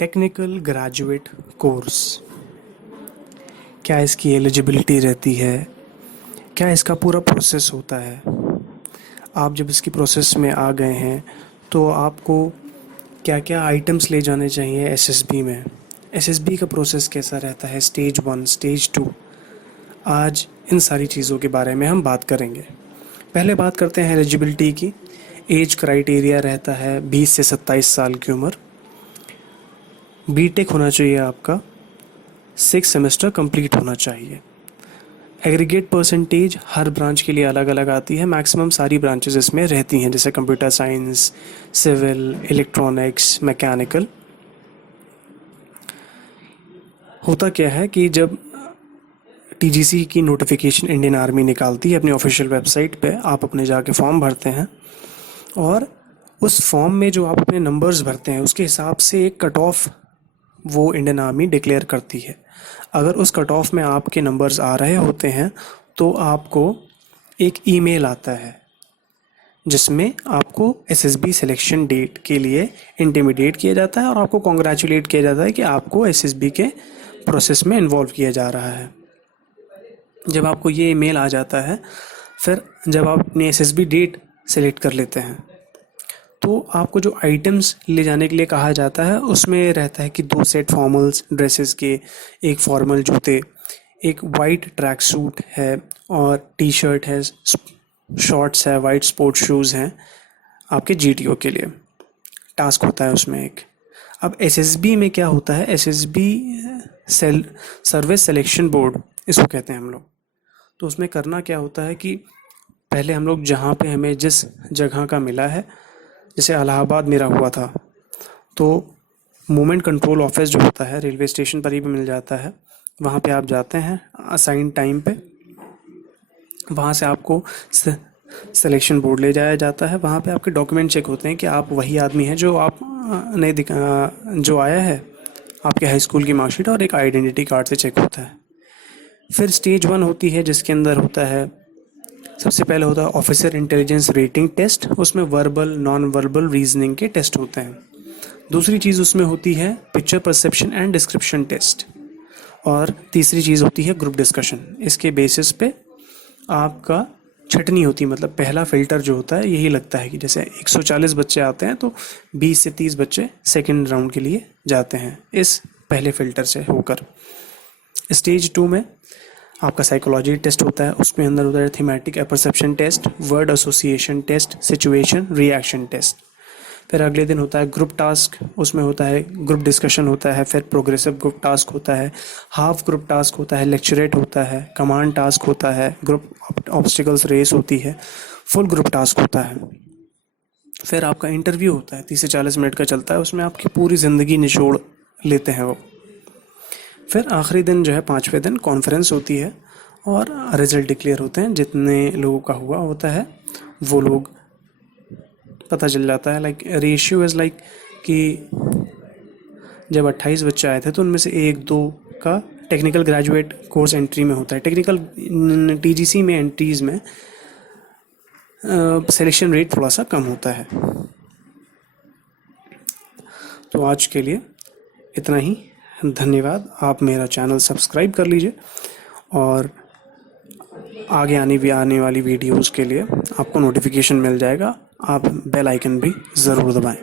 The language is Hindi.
टेक्निकल ग्रेजुएट कोर्स, क्या इसकी एलिजिबिलिटी रहती है, क्या इसका पूरा प्रोसेस होता है। आप जब इसकी प्रोसेस में आ गए हैं तो आपको क्या क्या आइटम्स ले जाने चाहिए एसएसबी में, एसएसबी का प्रोसेस कैसा रहता है, स्टेज 1 स्टेज 2। आज इन सारी चीज़ों के बारे में हम बात करेंगे। पहले बात करते हैं एलिजिबिलिटी की। एज क्राइटेरिया रहता है 20 से 27 साल की उम्र। बीटेक होना चाहिए आपका, 6 सेमेस्टर कंप्लीट होना चाहिए। एग्रीगेट परसेंटेज हर ब्रांच के लिए अलग अलग आती है, मैक्सिमम सारी ब्रांचेस इसमें रहती हैं, जैसे computer science, civil, electronics, mechanical. होता क्या है कि जब टीजीसी की नोटिफिकेशन इंडियन आर्मी निकालती है अपनी ऑफिशियल वेबसाइट पे, आप अपने जाके फॉर्म भरते हैं और उस फॉर्म में जो आप अपने नंबर्स भरते हैं उसके हिसाब से एक कट ऑफ वो इंडियन आर्मी डिक्लेयर करती है। अगर उस कट ऑफ में आपके नंबर्स आ रहे होते हैं तो आपको एक ईमेल आता है जिसमें आपको एसएसबी सिलेक्शन डेट के लिए इंटिमिडेट किया जाता है और आपको कॉन्ग्रेचुलेट किया जाता है कि आपको एसएसबी के प्रोसेस में इन्वॉल्व किया जा रहा है। जब आपको ये ईमेल आ जाता है, फिर जब आप अपनी एसएसबी डेट सेलेक्ट कर लेते हैं तो आपको जो आइटम्स ले जाने के लिए कहा जाता है उसमें रहता है कि 2 सेट फॉर्मल्स ड्रेसेस के, एक फॉर्मल जूते, एक वाइट ट्रैक सूट है और टी शर्ट है, शॉर्ट्स है, वाइट स्पोर्ट शूज़ हैं आपके जीटीओ के लिए। टास्क होता है उसमें एक। अब एसएसबी में क्या होता है, एसएसबी सर्विस सिलेक्शन बोर्ड इसको कहते हैं हम लोग। तो उसमें करना क्या होता है कि पहले हम लोग जहाँ पे हमें जिस जगह का मिला है, जैसे इलाहाबाद मेरा हुआ था, तो मूवमेंट कंट्रोल ऑफिस जो होता है रेलवे स्टेशन पर ही भी मिल जाता है। वहाँ पे आप जाते हैं असाइन टाइम पे, वहाँ से आपको सिलेक्शन बोर्ड ले जाया जाता है। वहाँ पे आपके डॉक्यूमेंट चेक होते हैं कि आप वही आदमी हैं जो आप नहीं जो आया है, आपके हाई स्कूल की मार्कशीट और एक आइडेंटिटी कार्ड से चेक होता है। फिर स्टेज 1 होती है जिसके अंदर होता है, सबसे पहले होता है ऑफिसर इंटेलिजेंस रेटिंग टेस्ट। उसमें वर्बल, नॉन वर्बल, रीजनिंग के टेस्ट होते हैं। दूसरी चीज़ उसमें होती है picture perception and description test. और तीसरी चीज़ होती है ग्रुप डिस्कशन। इसके बेसिस पे आपका छटनी होती है, मतलब पहला फ़िल्टर जो होता है यही लगता है कि जैसे 140 बच्चे आते हैं तो 20 से 30 बच्चे सेकेंड राउंड के लिए जाते हैं इस पहले फ़िल्टर से होकर। स्टेज 2 में आपका साइकोलॉजी टेस्ट होता है। उसमें अंदर होता है thematic perception test, word association test, situation reaction test. फिर अगले दिन होता है ग्रुप टास्क। उसमें होता है ग्रुप डिस्कशन होता है, फिर प्रोग्रेसिव ग्रुप टास्क होता है, हाफ ग्रुप टास्क होता है, लेक्चरेट होता है, कमांड टास्क होता है, ग्रुप ऑब्स्टिकल्स रेस होती है, फुल ग्रुप टास्क होता है। फिर आपका इंटरव्यू होता है, 30 से 40 मिनट का चलता है। उसमें आपकी पूरी ज़िंदगी निचोड़ लेते हैं वो। फिर आखिरी दिन जो है 5वें दिन कॉन्फ्रेंस होती है और रिज़ल्ट डिक्लेयर होते हैं। जितने लोगों का हुआ होता है वो लोग पता चल जाता है। लाइक रेशियो इज़ लाइक कि जब 28 बच्चे आए थे तो उनमें से 1-2 का टेक्निकल ग्रेजुएट कोर्स एंट्री में होता है। टेक्निकल टीजीसी में एंट्रीज़ में सिलेक्शन रेट थोड़ा सा कम होता है। तो आज के लिए इतना ही। धन्यवाद। आप मेरा चैनल सब्सक्राइब कर लीजिए और आगे आने वाली वीडियोज़ के लिए आपको नोटिफिकेशन मिल जाएगा। आप बेल आइकन भी ज़रूर दबाएं।